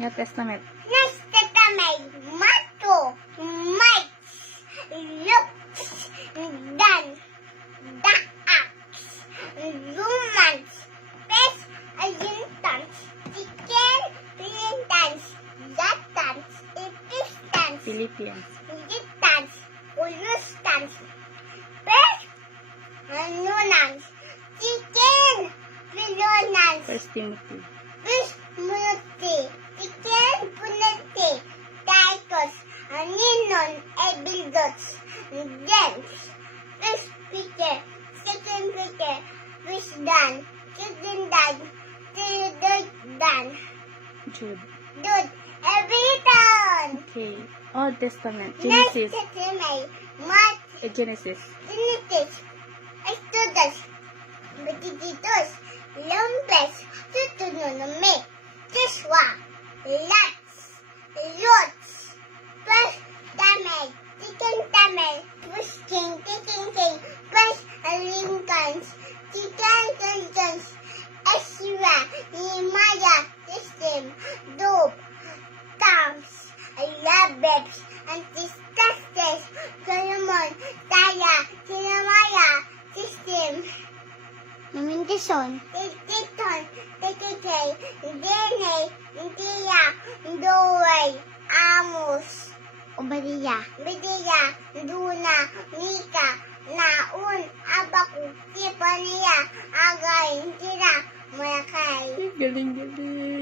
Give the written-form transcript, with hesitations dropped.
New Testament. Next Testament, Matthew, Mike, Luke, Dan, the Acts, Romans, First Corinthians, Second Corinthians, Galatians, Ephesians, Philippians. Philippians, Colossians, First Thessalonians, Second Thessalonians, First Timothy. First Timothy, Second Timothy, Titus, Ninon, Ebildots, James, First Peter, Second Peter, First Dan, Second Dan, Third Dan, Jude. Dude, Everything. Okay. Old Testament. Next Genesis. Testament, Mark, Genesis. Genesis, Exodus, Leviticus, Numbers, Deuteronomy, Joshua, Lots, First Testament, Second Testament, First King, Second King, First Corinthians, Second Corinthians, Ezra, Nehemiah, System, Job, Psalms, Proverbs, Ecclesiastes, Solomon, Isaiah, Jeremiah, System, Lamentation, Daniel, Isaiah, Joel, Amos, Obadiah, Duna, Mika, Naun, Abakuk, Zephaniah, Agai, Sira, Malachi. Galing-galing.